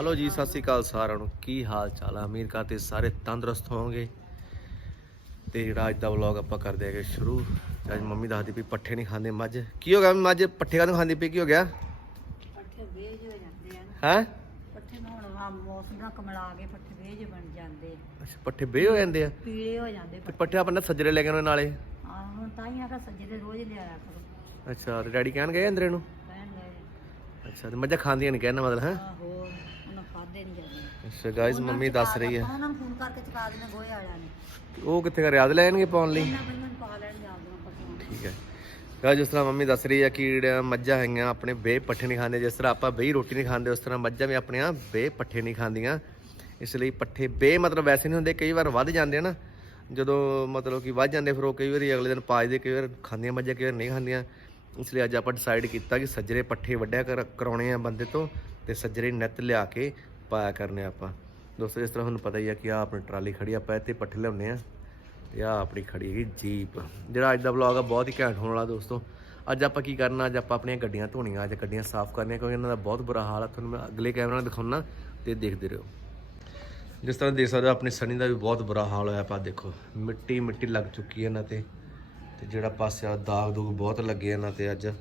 Hello ਜੀ ਸਤਿ ਸ੍ਰੀ ਅਕਾਲ ਸਾਰਿਆਂ ਨੂੰ। ਕੀ ਹਾਲ ਚਾਲ ਆ? ਅਮੀਰ ਕਰਦੇ ਸਾਰੇ ਤੰਦਰੁਸਤ ਹੋਵੋਗੇ। ਤੇ ਜਿਹੜਾ ਅੱਜ ਦਾ ਵਲੌਗ ਆਪਾਂ ਕਰਦੇ ਹੈਗੇ ਸ਼ੁਰੂ ਅੱਜ ਮੰਮੀ ਦੱਸਦੀ ਵੀ ਪੱਠੇ ਨਹੀਂ ਖਾਂਦੇ ਮੱਝ। ਕੀ ਹੋ ਗਿਆ ਮੱਝ ਪੱਠੇ ਕਾਹਨੂੰ ਖਾਂਦੀ ਪਈ? ਕੀ ਹੋ ਗਿਆ? ਪੱਠੇ ਵੇਜ ਹੋ ਜਾਂਦੇ ਆ ਹੈ? ਪੱਠੇ ਨੂੰ ਹੁਣ ਆ ਮੌਸਮ ਨਾਲ ਕਮਲਾ ਕੇ ਪੱਠੇ ਵੇਜ ਬਣ ਜਾਂਦੇ। ਅੱਛਾ ਪੱਠੇ ਬੇ ਹੋ ਜਾਂਦੇ ਆ? ਪੀਲੇ ਹੋ ਜਾਂਦੇ ਤੇ ਪੱਠੇ। ਆਪਾਂ ਨੇ ਸੱਜਰੇ ਲੈ ਕੇ ਆਉਣੇ ਨਾਲੇ। ਆ ਹੁਣ ਤਾਂ ਹੀ ਆਖਾ ਸੱਜੇ ਦੇ ਰੋਜ਼ ਲਿਆਇਆ ਕਰੋ ਅੱਛਾ ਤੇ ਡੈਡੀ ਕਹਿਣ ਗਏ ਅੰਦਰੇ ਨੂੰ? ਕਹਿਣ ਗਏ। ਅੱਛਾ ਤੇ ਮੱਝਾਂ ਖਾਂਦੀਆਂ ਨਹੀਂ ਕਹਿਣ ਦਾ ਮਤਲਬ ਹੈ? ਅੱਛਾ ਗਾਇਸ ਮੰਮੀ ਦੱਸ ਰਹੀ ਹੈ। ਆਪਾਂ ਉਹਨਾਂ ਨੂੰ ਫੋਨ ਕਰਕੇ ਚੁਕਾ ਦੇਣਾ ਗੋਹੇ ਵਾਲਿਆਂ ਨੇ। ਉਹ ਕਿੱਥੇ ਕਰ ਯਾਦ ਲੈਣਗੇ ਪਾਉਣ ਲਈ? ਇਹਨਾਂ ਬੰਨਾਂ ਪਾ। ਠੀਕ ਹੈ। ਗਾ ਜਿਸ ਤਰ੍ਹਾਂ ਮੰਮੀ ਦੱਸ ਰਹੀ ਹੈ ਕਿ ਜਿਹੜੀਆਂ ਮੱਝਾਂ ਹੈਗੀਆਂ ਆਪਣੇ ਬੇ ਪੱਠੇ ਨਹੀਂ ਖਾਂਦੇ। ਜਿਸ ਤਰ੍ਹਾਂ ਆਪਾਂ ਬਈ ਰੋਟੀ ਨਹੀਂ ਖਾਂਦੇ ਉਸ ਤਰ੍ਹਾਂ ਮੱਝਾਂ ਵੀ ਆਪਣੀਆਂ ਬੇ ਪੱਠੇ ਨਹੀਂ ਖਾਂਦੀਆਂ। ਇਸ ਲਈ ਪੱਠੇ ਬੇ ਮਤਲਬ ਵੈਸੇ ਨਹੀਂ ਹੁੰਦੇ ਕਈ ਵਾਰ ਵੱਧ ਜਾਂਦੇ ਆ ਨਾ। ਜਦੋਂ ਮਤਲਬ ਕਿ ਵੱਧ ਜਾਂਦੇ ਫਿਰ ਉਹ ਕਈ ਵਾਰੀ ਅਗਲੇ ਦਿਨ ਪਾਜਦੇ ਕਈ ਵਾਰ ਖਾਂਦੀਆਂ ਮੱਝਾਂ ਕਈ ਵਾਰ ਨਹੀਂ ਖਾਂਦੀਆਂ। ਇਸ ਲਈ ਅੱਜ ਆਪਾਂ ਡਿਸਾਈਡ ਕੀਤਾ ਕਿ ਸੱਜਰੇ ਪੱਠੇ ਵੱਢਿਆ ਕਰ ਕਰਾਉਣੇ ਆ ਬੰਦੇ ਤੋਂ ਤੇ ਸੱਜਰੇ ਨਿੱਤ ਲਿਆ ਕੇ ਪਾਇਆ ਕਰਨੇ ਆਪਾਂ। ਦੋਸਤੋ, ਇਸ ਤਰ੍ਹਾਂ ਤੁਹਾਨੂੰ ਪਤਾ ਹੀ ਆ ਕਿ ਆ ਆਪਣੀ ਟਰਾਲੀ ਖੜੀ ਆਪਾਂ ਇੱਥੇ ਪੱਠੇ ਲਿਆਉਂਦੇ ਆ ਤੇ ਆ ਆਪਣੀ ਖੜੀ ਹੈਗੀ ਜੀਪ। ਜਿਹੜਾ ਅੱਜ ਦਾ ਵਲੌਗ ਆ, ਬਹੁਤ ਹੀ ਘੈਂਟ ਹੋਣ ਵਾਲਾ ਦੋਸਤੋ। ਅੱਜ ਆਪਾਂ ਕੀ ਕਰਨਾ, ਅੱਜ ਆਪਾਂ ਆਪਣੀਆਂ ਗੱਡੀਆਂ ਧੋਣੀਆਂ, ਅੱਜ ਗੱਡੀਆਂ ਸਾਫ਼ ਕਰਨੀਆਂ, ਕਿਉਂਕਿ ਇਹਨਾਂ ਦਾ ਬਹੁਤ ਬੁਰਾ ਹਾਲ ਆ। ਤੁਹਾਨੂੰ ਮੈਂ ਅਗਲੇ ਕੈਮਰੇ ਨਾਲ ਦਿਖਾਉਣਾ ਤੇ ਦੇਖਦੇ ਰਹੋ। ਜਿਸ ਤਰ੍ਹਾਂ ਦੇਖ ਸਕਦੇ ਹੋ, ਆਪਣੀ ਸਨੀ ਦਾ ਵੀ ਬਹੁਤ ਬੁਰਾ ਹਾਲ ਹੋਇਆ ਪਾ ਦੇਖੋ। ਮਿੱਟੀ ਮਿੱਟੀ ਲੱਗ ਚੁੱਕੀ ਹੈ ਇਹਨਾਂ ਤੇ। ਤੇ ਜਿਹੜਾ ਪਾਸੇ ਵਾਲਾ ਦਾਗ ਦੂਗ ਬਹੁਤ ਲੱਗੇ ਇਹਨਾਂ ਤੇ ਅੱਜ।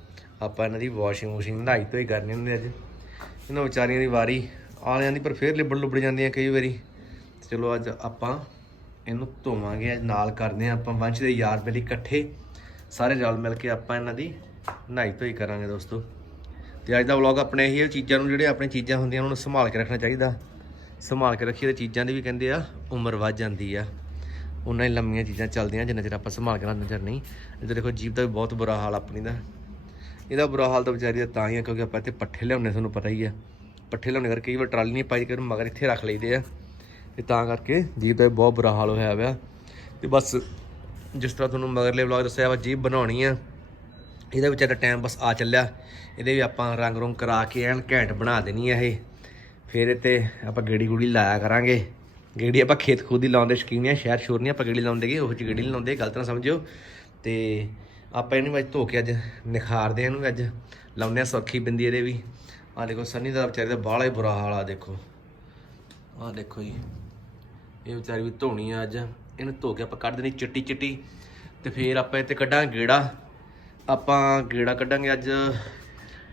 ਆਪਾਂ ਇਹਨਾਂ ਦੀ ਵਾਸ਼ਿੰਗ ਮਸ਼ੀਨ ਨਹਾਈ ਤੋਂ ਹੀ ਕਰਨੀ ਹੁੰਦੀ ਅੱਜ। ਇਹਨਾਂ ਵਿਚਾਰੀਆਂ ਦੀ ਵਾਰੀ ਆਲਿਆਂ ਦੀ ਪਰ ਫੇਰ ਲਿਬੜ ਲੁਬੜ ਜਾਂਦੀਆਂ ਕਈ ਵਾਰੀ। ਚਲੋ ਅੱਜ ਆਪਾਂ ਇਹਨੂੰ ਧੋਵਾਂਗੇ, ਅੱਜ ਨਾਲ ਕਰਦੇ ਹਾਂ ਆਪਾਂ ਵੰਸ਼ ਦੇ ਯਾਰ ਬੇਲੀ ਇਕੱਠੇ। ਸਾਰੇ ਰਲ ਮਿਲ ਕੇ ਆਪਾਂ ਇਹਨਾਂ ਦੀ ਨਹਾਈ ਧੋਈ ਕਰਾਂਗੇ ਦੋਸਤੋ। ਤੇ ਅੱਜ ਦਾ ਵਲੌਗ ਆਪਣੇ ਇਹੀ ਚੀਜ਼ਾਂ ਨੂੰ ਜਿਹੜੇ ਆਪਣੇ ਚੀਜ਼ਾਂ ਹੁੰਦੀਆਂ, ਉਹਨਾਂ ਨੂੰ ਸੰਭਾਲ ਕੇ ਰੱਖਣਾ ਚਾਹੀਦਾ। ਸੰਭਾਲ ਕੇ ਰੱਖੀਏ ਤੇ ਚੀਜ਼ਾਂ ਦੀ ਵੀ ਕਹਿੰਦੇ ਆ, ਉਮਰ ਵੱਧ ਜਾਂਦੀ ਆ। ਉਹਨਾਂ ਹੀ ਲੰਮੀਆਂ ਚੀਜ਼ਾਂ ਚੱਲਦੀਆਂ, ਜਿੰਨਾ ਚਿਰ ਆਪਾਂ ਸੰਭਾਲ ਕੇ ਰੱਖਣਾ ਨਜ਼ਰ ਨਹੀਂ। ਇੱਧਰ ਦੇਖੋ ਜੀਵ ਦਾ ਵੀ ਬਹੁਤ ਬੁਰਾ ਹਾਲ ਆਪਣੀ ਦਾ। ਇਹਦਾ ਬੁਰਾ ਹਾਲ ਤਾਂ ਵਿਚਾਰੀ ਦਾ ਤਾਂ ਹੀ ਆ, ਕਿਉਂਕਿ ਆਪਾਂ ਇੱਥੇ ਪੱਠੇ ਲਿਆਉਂਦੇ ਤੁਹਾਨੂੰ ਪਤਾ ਹੀ ਆ। ਪੱਠੇ ਲਾਉਣੇ ਕਰਕੇ ਕਈ ਵਾਰ ਟਰਾਲੀ ਨਹੀਂ ਪਾਈ ਕਰ ਮਗਰ ਇੱਥੇ ਰੱਖ ਲਈਦੇ ਆ। ਤੇ ਤਾਂ ਕਰਕੇ ਜੀਪ ਦਾ ਬਹੁਤ ਬੁਰਾ ਹਾਲ ਹੋਇਆ ਹੋਇਆ ਤੇ ਬਸ ਜਿਸ ਤਰ੍ਹਾਂ ਤੁਹਾਨੂੰ ਮਗਰਲੇ ਵਲੌਗ ਦੱਸਿਆ ਵਾ ਜੀਪ ਬਣਾਉਣੀ ਆ। ਇਹਦਾ ਵਿਚਾਰਾ ਟਾਈਮ ਬਸ ਆ ਚੱਲਿਆ। ਇਹਦੇ ਵੀ ਆਪਾਂ ਰੰਗ ਰੁੰਗ ਕਰਾ ਕੇ ਐਨ ਘੈਂਟ ਬਣਾ ਦੇਣੀ ਆ ਇਹ। ਫਿਰ ਤੇ ਆਪਾਂ ਗੇੜੀ ਗੁੜੀ ਲਾਇਆ ਕਰਾਂਗੇ। ਗੇੜੀ ਆਪਾਂ ਖੇਤ ਖੂਦ ਹੀ ਲਾਉਂਦੇ ਸ਼ਕੀਨੀਆਂ ਸ਼ਹਿਰ ਸ਼ੋਰ ਨਹੀਂ ਆਪਾਂ ਗੇੜੀ ਲਾਉਂਦੇਗੇ ਉਹ 'ਚ ਗੇੜੀ ਨੀ ਲਾਉਂਦੇ ਗਲਤ ਨਾ ਸਮਝਿਓ। ਤੇ ਆਪਾਂ ਇਹਨੂੰ ਅੱਜ ਧੋ ਕੇ ਅੱਜ ਨਿਖਾਰਦੇ ਆ ਇਹਨੂੰ ਅੱਜ। ਲਾਉਂਦੇ ਆ ਸੁਰਖੀ ਬਿੰਦੀ ਇਹਦੇ ਵੀ। ਆ ਦੇਖੋ, ਸੰਨੀ ਦਾ ਵਿਚਾਰੀ ਦਾ ਬਾਹਲਾ ਹੀ ਬੁਰਾ ਹਾਲ ਆ, ਦੇਖੋ। ਆ ਦੇਖੋ ਜੀ। ਇਹ ਵਿਚਾਰੀ ਵੀ ਧੋਣੀ ਆ ਅੱਜ। ਇਹਨੂੰ ਧੋ ਕੇ ਆਪਾਂ ਕੱਢ ਦੇਣੀ ਚਿੱਟੀ ਚਿੱਟੀ ਤੇ ਫੇਰ ਆਪਾਂ ਇੱਥੇ ਕੱਢਾਂਗੇ ਗੇੜਾ। ਆਪਾਂ ਗੇੜਾ ਕੱਢਾਂਗੇ ਅੱਜ।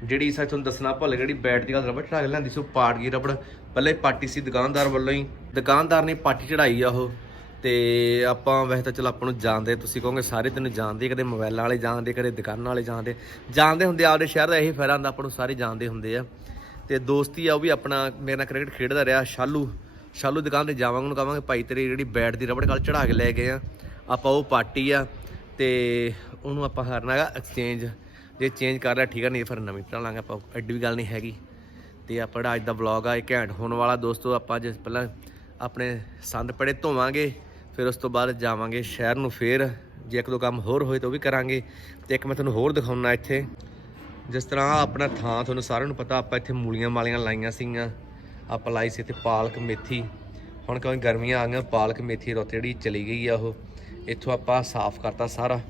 ਜਿਹੜੀ ਸਾ ਤੁਹਾਨੂੰ ਦੱਸਣਾ ਭੁੱਲ ਜਿਹੜੀ ਬੈਟ ਦੀ ਗੱਲ ਰਬੜ ਚੜਾ ਕੇ ਲੈਂਦੀ ਸੀ, ਉਹ ਪਾਟ ਗਈ ਰਬੜ। ਪਹਿਲੇ ਪਾਟੀ ਸੀ ਦੁਕਾਨਦਾਰ ਵੱਲੋਂ ਹੀ। ਦੁਕਾਨਦਾਰ ਨੇ ਪਾਟੀ ਚੜਾਈ ਆ ਉਹ। ਤੇ ਆਪਾਂ ਵੈਸੇ ਤਾਂ ਚਲ ਆਪਾਂ ਨੂੰ ਜਾਣਦੇ, ਤੁਸੀਂ ਕਹੋਗੇ ਸਾਰੇ ਤੈਨੂੰ ਜਾਣਦੇ ਕਦੇ ਮੋਬਾਈਲਾਂ ਵਾਲੇ ਜਾਣਦੇ, ਕਦੇ ਦੁਕਾਨਾਂ ਵਾਲੇ ਜਾਣਦੇ। ਜਾਣਦੇ ਹੁੰਦੇ ਆਪਦੇ ਸ਼ਹਿਰ ਦਾ ਇਹੀ ਫਾਇਦਾ ਹੁੰਦਾ, ਆਪਾਂ ਨੂੰ ਸਾਰੇ ਜਾਣਦੇ ਹੁੰਦੇ ਆ। ਤੇ ਦੋਸਤੀ ਆ, ਉਹ ਵੀ ਆਪਣਾ, ਮੇਰੇ ਨਾਲ ਕ੍ਰਿਕਟ ਖੇਡਦਾ ਰਿਹਾ, ਸ਼ਾਲੂ ਸ਼ਾਲੂ ਦੁਕਾਨ ਤੇ ਜਾਵਾਂਗੇ, ਉਹਨੂੰ ਕਹਾਂਗੇ, ਭਾਈ ਤੇਰੀ ਜਿਹੜੀ ਬੈਟ ਦੀ ਰਬੜ ਕੱਲ ਚੜਾ ਕੇ ਲੈ ਗਏ ਆ, ਆਪਾਂ ਉਹ ਪਾਰਟੀ ਆ। ਤੇ ਉਹਨੂੰ ਆਪਾਂ ਕਰਨਾ ਹੈਗਾ ਐਕਸਚੇਂਜ ਜੇ ਚੇਂਜ ਕਰ ਲਿਆ, ਠੀਕ ਆ, ਨਹੀਂ ਫਿਰ ਨਵੀਂ ਚੜਾ ਲਾਂਗੇ ਆਪਾਂ, ਐਡੀ ਵੀ ਗੱਲ ਨਹੀਂ ਹੈਗੀ। ਤੇ ਆਪਾਂ ਜਿਹੜਾ ਅੱਜ ਦਾ ਵਲੌਗ ਆ ਇਹ ਘੈਂਟ ਹੋਣ ਵਾਲਾ, ਦੋਸਤੋ, ਆਪਾਂ ਜਿਸ ਪਹਿਲਾਂ ਆਪਣੇ ਸੰਦ ਪੜੇ ਧੋਵਾਂਗੇ ਫਿਰ ਉਸ ਤੋਂ ਬਾਅਦ ਜਾਵਾਂਗੇ ਸ਼ਹਿਰ ਨੂੰ ਫੇਰ। ਜੇ ਇੱਕ ਦੋ ਕੰਮ ਹੋਰ ਹੋਏ ਤਾਂ ਉਹ ਵੀ ਕਰਾਂਗੇ। ਤੇ ਇੱਕ ਮੈਂ ਤੁਹਾਨੂੰ ਹੋਰ ਦਿਖਾਉਣਾ ਇੱਥੇ। ਜਿਸ ਤਰ੍ਹਾਂ ਆਪਣਾ ਥਾਂ ਤੁਹਾਨੂੰ ਸਾਰਿਆਂ ਨੂੰ ਪਤਾ, ਆਪਾਂ ਇੱਥੇ ਮੂਲੀਆਂ ਮਾਲੀਆਂ ਲਾਈਆਂ ਸੀਗੀਆਂ। ਆਪਾਂ ਲਾਈ ਸੀ ਇੱਥੇ ਪਾਲਕ ਮੇਥੀ। ਹੁਣ ਕਿਉਂਕਿ ਗਰਮੀਆਂ ਆ ਗਈਆਂ, ਪਾਲਕ ਮੇਥੀ ਰੁੱਤ ਜਿਹੜੀ ਚਲੀ ਗਈ ਆ ਉਹ। ਇੱਥੋਂ ਆਪਾਂ ਸਾਫ਼ ਕਰਤਾ ਸਾਰਾ।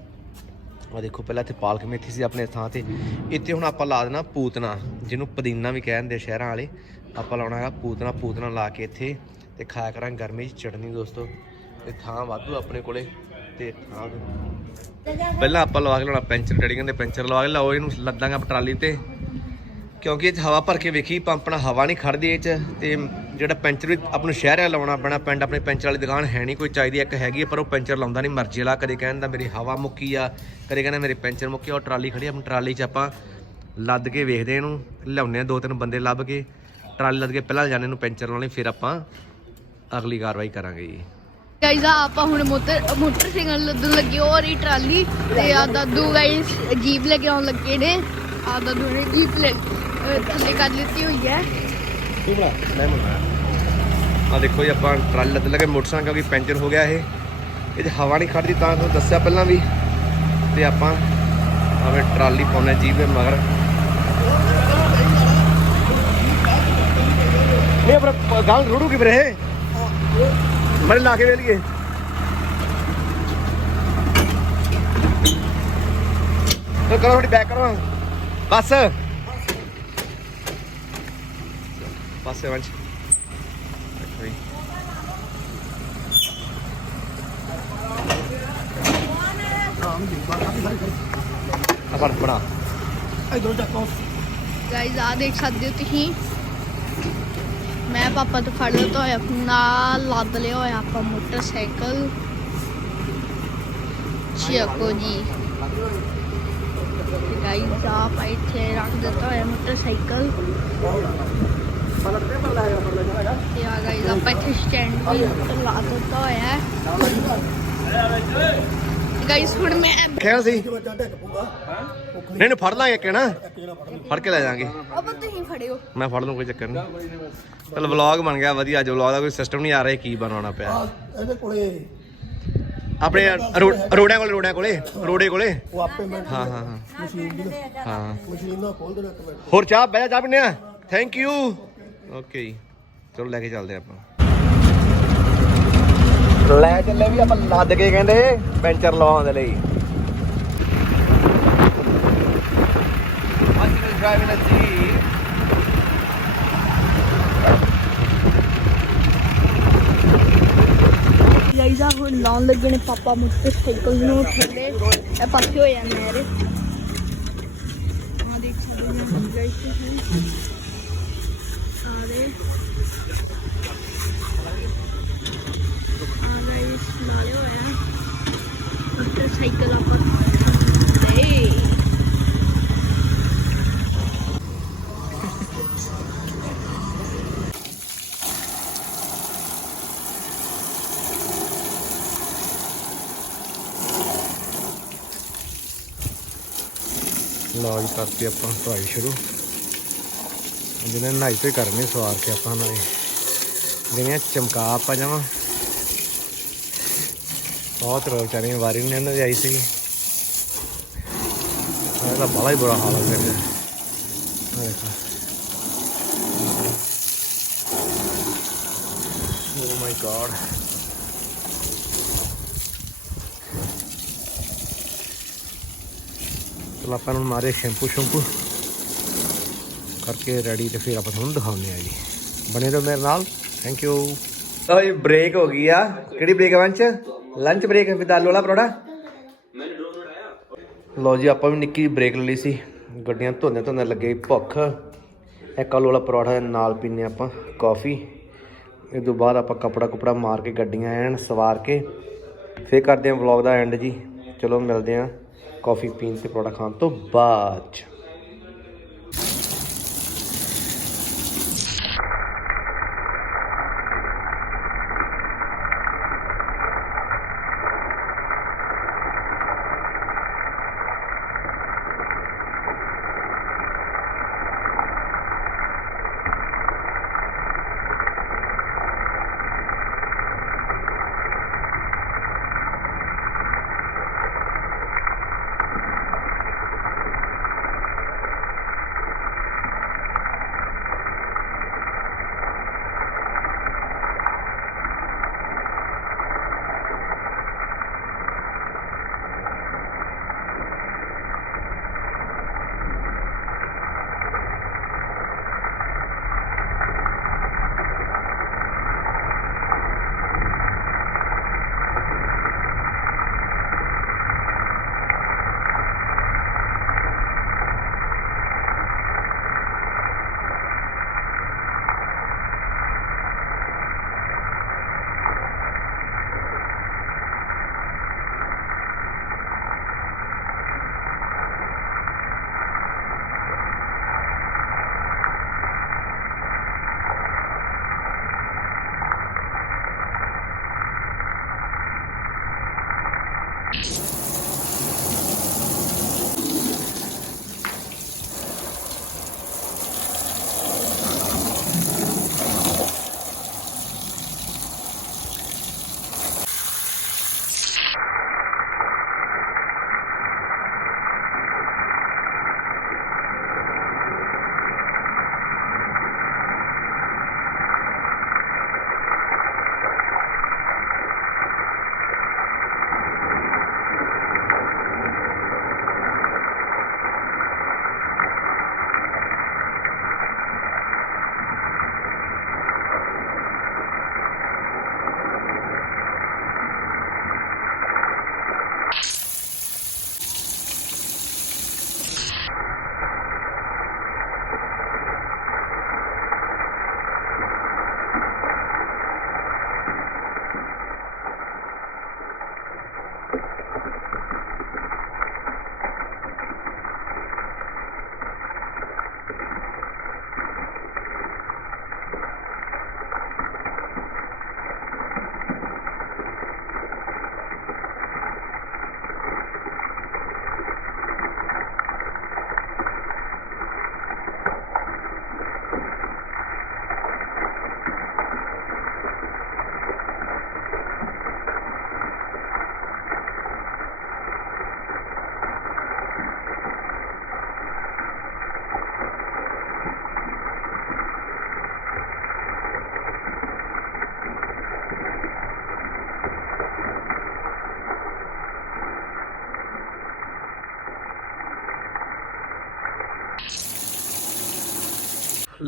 ਆ ਦੇਖੋ, ਪਹਿਲਾਂ ਇੱਥੇ ਪਾਲਕ ਮੇਥੀ ਸੀ ਆਪਣੇ ਥਾਂ ਤੇ। ਇੱਥੇ ਹੁਣ ਆਪਾਂ ਲਾ ਦੇਣਾ ਪੂਤਨਾ, ਜਿਹਨੂੰ ਪੁਦੀਨਾ ਵੀ ਕਹਿੰਦੇ ਸ਼ਹਿਰਾਂ ਵਾਲੇ। ਆਪਾਂ ਲਾਉਣਾ ਹੈਗਾ ਪੂਤਨਾ ਪੂਤਨਾ ਲਾ ਕੇ ਇੱਥੇ ਤੇ ਖਾਇਆ ਕਰਾਂਗੇ ਗਰਮੀ 'ਚ ਚਟਨੀ ਦੋਸਤੋ। ਤੇ ਥਾਂ ਵਾਧੂ ਆਪਣੇ ਕੋਲੇ ਤੇ ਥਾਂ ਪਹਿਲਾਂ ਆਪਾਂ ਲਵਾ ਕੇ ਲਾਉਣਾ ਪੈਂਚਰ ਡੈਡੀ ਕਹਿੰਦੇ ਪੈਂਚਰ ਲਵਾ ਕੇ ਲਾਓ ਇਹਨੂੰ ਲੱਦਾਂਗੇ ਆਪਾਂ ਟਰਾਲੀ ਤੇ। ਕਿਉਂਕਿ ਇਹ 'ਚ ਹਵਾ ਭਰ ਕੇ ਵੇਖੀ ਪੰਪ ਨਾਲ ਹਵਾ ਨਹੀਂ ਖੜਦੀ ਇਹ 'ਚ ਤੇ ਜਿਹੜਾ ਪੈਂਚਰ ਵੀ ਆਪ ਨੂੰ ਸ਼ਹਿਰ ਲਾਉਣਾ ਪੈਣਾ ਪਿੰਡ ਆਪਣੇ ਪੈਂਚਰ ਵਾਲੀ ਦੁਕਾਨ ਹੈ ਨਹੀਂ ਕੋਈ ਚਾਹੀਦੀ ਇੱਕ ਹੈਗੀ ਆ, ਪਰ ਉਹ ਪੈਂਚਰ ਲਾਉਂਦਾ ਨਹੀਂ ਮਰਜ਼ੀ ਵਾਲਾ ਕਦੇ ਕਹਿੰਦਾ ਮੇਰੀ ਹਵਾ ਮੁੱਕੀ ਆ ਕਦੇ ਕਹਿੰਦਾ ਮੇਰੇ ਪੈਂਚਰ ਮੁੱਕੀ ਆ ਉਹ ਟਰਾਲੀ ਖੜੀ ਆ, ਆਪਣੀ ਟਰਾਲੀ 'ਚ ਆਪਾਂ ਲੱਦ ਕੇ ਵੇਖਦੇ ਇਹਨੂੰ ਲਿਆਉਂਦੇ ਆ ਦੋ ਤਿੰਨ ਬੰਦੇ ਲੱਭ ਕੇ ਟਰਾਲੀ ਲੱਦ ਕੇ ਪਹਿਲਾਂ ਜਾਣੇ ਨੂੰ ਪੈਂਚਰ ਲਾਉਣੀ ਫਿਰ ਆਪਾਂ ਅਗਲੀ ਕਾਰਵਾਈ ਕਰਾਂਗੇ ਜੀ। ਗਾਈਜ਼ ਆਪਾਂ ਹੁਣ ਮੋਟਰ ਮੋਟਰਸਾਈਕਲ ਲੱਦਣ ਲੱਗੇ ਔਰ ਇਹ ਟਰਾਲੀ ਤੇ ਆ ਦਾਦੂ ਗਾਈਜ਼ ਜੀਪ ਲੈ ਕੇ ਆਉਣ ਲੱਗੇ ਨੇ। ਆ ਦਾਦੂ ਨੇ ਜੀਪ ਲੈ ਥੱਲੇ ਕਰ ਲਿੱਤੀ ਹੋਈ ਹੈ। ਮੈਂ ਆ ਦੇਖੋ ਜੀ, ਆਪਾਂ ਟਰਾਲੀ ਲੱਦ ਲਗੇ ਮੋਟਰਸਾਈਕਲ ਕਿਉਂਕਿ ਪੈਂਚਰ ਹੋ ਗਿਆ ਇਹ। ਇਹ ਹਵਾ ਨਹੀਂ ਖੜਦੀ ਤਾਂ ਤੁਹਾਨੂੰ ਦੱਸਿਆ ਪਹਿਲਾਂ ਵੀ। ਤੇ ਆਪਾਂ ਆਵੇ ਟਰਾਲੀ ਪਾਉਣੇ ਜੀਪ ਦੇ ਮਗਰ। ਨਹੀਂ ਪਰ ਗਾਲ ਰੋੜੂ ਕਿ ਵੀਰੇ। ਮਰੇ ਲਾ ਕੇ ਵੇਲੀਏ ਤੋ ਕਰੋ ਥੋੜੀ ਬੈਕ ਕਰੋ। ਬਸ। ਬਸ ਵੰਸ਼। ਬਈ ਆ ਫੜ, ਬਣਾ। ਗਾਇਜ਼ ਆ ਦੇਖ ਸਕਦੇ ਹੋ ਤੁਸੀਂ। ਮੈਂ ਪਾਪਾ ਤੋਂ ਫੜ ਲਿਆ ਹੋਇਆ ਨਾਲ ਲੱਦ ਲਿਆ ਹੋਇਆ ਆਪਾਂ ਮੋਟਰਸਾਈਕਲ। ਚੱਕੋ ਜੀ। ਗਾਇਜ਼ ਆਪ ਇੱਥੇ ਰੱਖ ਦਿੱਤਾ ਹੋਇਆ ਮੋਟਰਸਾਈਕਲ। ਤੇ ਆ ਗਾਇਜ਼ ਆਪਾਂ ਇੱਥੇ ਸਟੈਂਡ ਵੀ ਲਾ ਦਿੱਤਾ ਹੋਇਆ। ਹੈ ਗਾਇਜ਼ ਹੁਣ ਮੈਂ ਖਿਆਲ ਸੀ? ਨਹੀਂ ਨਹੀਂ ਫੜ ਲਾਂਗੇ ਕਿ ਨਾ। ਫੜ ਕੇ ਲੈ ਜਾਾਂਗੇ। ਅਬ ਤੁਸੀਂ ਫੜਿਓ। ਮੈਂ ਫੜ ਲੂੰ ਕੋਈ ਚੱਕਰ ਨਹੀਂ। ਚਲ ਵਲੌਗ ਬਣ ਗਿਆ ਵਧੀਆ ਅੱਜ ਵਲੌਗ ਦਾ ਕੋਈ ਸਿਸਟਮ ਨਹੀਂ ਆ ਰਿਹਾ ਕੀ ਬਣਾਉਣਾ ਪਿਆ। ਇਹਦੇ ਕੋਲੇ ਆਪਣੇ ਰੋੜਿਆਂ ਕੋਲੇ ਰੋੜਿਆਂ ਕੋਲੇ ਰੋੜੇ ਕੋਲੇ। ਉਹ ਆਪੇ ਮੈਂ ਹਾਂ ਹਾਂ ਹਾਂ। ਮਸ਼ੀਨ ਦੀ ਹਾਂ। ਮਸ਼ੀਨ ਨਾਲ ਖੋਲ ਦੇਣਾ ਇੱਕ ਮਿੰਟ। ਹੋਰ ਚਾਹ ਬਹਿ ਜਾ ਚਾਹ ਪੀਨੇ ਆ। ਥੈਂਕ ਯੂ ਓਕੇ ਜੀ। ਚਲੋ ਲੈ ਕੇ ਚੱਲਦੇ ਆਪਾਂ। ਲੈ ਚੱਲੇ ਵੀ ਆਪਾਂ ਲੱਦ ਕੇ ਕਹਿੰਦੇ ਪੈਂਚਰ ਲਵਾਉਣ ਦੇ ਲਈ। ਅੱਜ ਡਰਾਈਵਿੰਗ ਅ ਜੀ। ਗਾਈਜ਼ ਆ ਹੁਣ ਲਾਉਣ ਲੱਗੇ ਨੇ ਪਾਪਾ ਮੋਟਰਸਾਈਕਲ ਨੂੰ ਥੱਲੇ। ਇਹ ਪਾਸੇ ਹੋ ਜਾਂਦੇ ਯਾਰ ਆ ਦੇਖ ਸਕਦੇ ਹੋ ਗਾਈਜ਼ ਸਾਰੇ ਆ ਗਾਈਜ਼ ਲਾਏ ਹੋਇਆ ਮੋਟਰਸਾਈਕਲ ਆਪਾਂ ਥੱਲੇ ਲਓ ਜੀ ਆਪਾਂ ਧੁਆਈ ਸ਼ੁਰੂ। ਜਿਹਨੇ ਨਹਾਈ ਤੇ ਕਰਨੀ, ਸਵਾਰ ਕੇ ਆਪਾਂ ਨਾਲੇ। ਜਿਹੜੀਆਂ ਚਮਕਾ ਆਪਾਂ ਜਾਵਾਂ। ਬਹੁਤ ਰੋਲ ਚਾਰੀ ਵਾਰੀ ਨੇ ਇਹਨਾਂ ਦੀ ਆਈ ਸੀ ਇਹਦਾ ਬੜਾ ਹੀ ਬੁਰਾ ਹਾਲ ਹੋ ਗਿਆ। ਆ ਦੇਖੋ। ਓ ਮਾਈ ਗॉड ਚਲੋ ਆਪਾਂ ਨੂੰ ਮਾਰੇ ਸ਼ੈਂਪੂ ਸ਼ੈਂਪੂ ਕਰਕੇ ਰੈਡੀ ਤੇ ਫਿਰ ਆਪਾਂ ਤੁਹਾਨੂੰ ਦਿਖਾਉਂਦੇ ਆ ਜੀ। ਬਣੇ ਰਹੋ ਮੇਰੇ ਨਾਲ। ਥੈਂਕ ਯੂ ਲਓ ਜੀ ਬ੍ਰੇਕ ਹੋ ਗਈ ਆ। ਕਿਹੜੀ ਬ੍ਰੇਕ ਹੈ ਵੰਚ ਲੰਚ ਬ੍ਰੇਕ ਵਿਦ ਆਲੂ ਵਾਲਾ ਪਰੋੜਾ ਲਓ ਜੀ, ਆਪਾਂ ਵੀ ਨਿੱਕੀ ਬ੍ਰੇਕ ਲੈ ਲਈ ਸੀ। ਗੱਡੀਆਂ ਧੋਂਦੇ ਧੋਂਦੇ ਲੱਗੇ ਭੁੱਖ। ਇੱਕ ਆਲੂ ਵਾਲਾ ਪਰੌਠਾ ਦੇ ਨਾਲ ਪੀਨੇ ਆਪਾਂ ਕਾਫੀ ਇਹ ਤੋਂ ਬਾਅਦ ਆਪਾਂ ਕਪੜਾ ਕੁਪੜਾ ਮਾਰ ਕੇ ਗੱਡੀਆਂ ਐਨ ਸਵਾਰ ਕੇ। ਫੇਰ ਕਰਦੇ ਹਾਂ ਵਲੌਗ ਦਾ ਐਂਡ ਜੀ। ਚਲੋ, ਮਿਲਦੇ ਹਾਂ। ਕਾਫੀ ਪੀਣ ਤੇ ਪਰੌਠਾ ਖਾਣ ਤੋਂ ਬਾਅਦ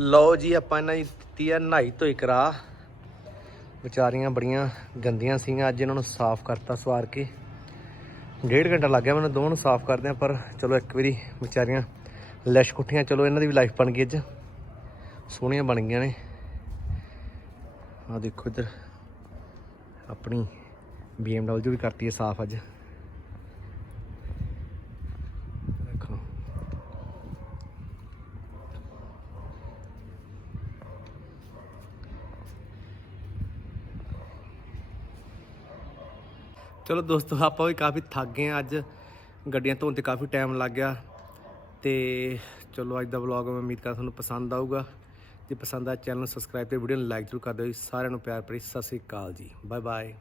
ਲਓ ਜੀ, ਆਪਾਂ ਇਹਨਾਂ ਦੀ ਦਿੱਤੀ ਆ ਨਹਾਈ ਧੋਈ ਕਰਾ। ਵਿਚਾਰੀਆਂ ਬੜੀਆਂ ਗੰਦੀਆਂ ਸੀਗੀਆਂ, ਅੱਜ ਇਹਨਾਂ ਨੂੰ ਸਾਫ਼ ਕਰਤਾ ਸਵਾਰ ਕੇ। ਡੇਢ ਘੰਟਾ ਲੱਗ ਗਿਆ ਮੈਨੂੰ ਦੋਵਾਂ ਨੂੰ ਸਾਫ਼ ਕਰਦਿਆਂ, ਪਰ ਚਲੋ ਇੱਕ ਵਾਰੀ ਵਿਚਾਰੀਆਂ ਲੈਸ਼ ਕੁੱਠੀਆਂ, ਚਲੋ ਇਹਨਾਂ ਦੀ ਵੀ ਲਾਈਫ ਬਣ ਗਈ ਅੱਜ। ਸੋਹਣੀਆਂ ਬਣ ਗਈਆਂ ਨੇ। ਆ ਦੇਖੋ ਇੱਧਰ, ਆਪਣੀ BMW ਵੀ ਕਰਤੀ ਹੈ ਸਾਫ਼ ਅੱਜ ਦੇਖੋ ਚਲੋ ਦੋਸਤੋ, ਆਪਾਂ ਵੀ ਕਾਫੀ ਥੱਕ ਗਏ ਆ ਅੱਜ। ਗੱਡੀਆਂ ਧੋਣ ਤੇ ਕਾਫੀ ਟਾਈਮ ਲੱਗ ਗਿਆ। ਤੇ ਚਲੋ ਅੱਜ ਦਾ ਵਲੌਗ ਮੈਂ ਉਮੀਦ ਕਰਦਾ ਤੁਹਾਨੂੰ ਪਸੰਦ ਆਊਗਾ। ਜੇ ਪਸੰਦ ਆਇਆ, ਚੈਨਲ ਨੂੰ ਸਬਸਕ੍ਰਾਈਬ ਤੇ ਵੀਡੀਓ ਨੂੰ ਲਾਈਕ ਜ਼ਰੂਰ ਕਰ ਦਿਓ ਸਾਰਿਆਂ ਨੂੰ ਪਿਆਰ ਭਰੀ ਸਤਿ ਸ੍ਰੀ ਅਕਾਲ ਜੀ। Bye bye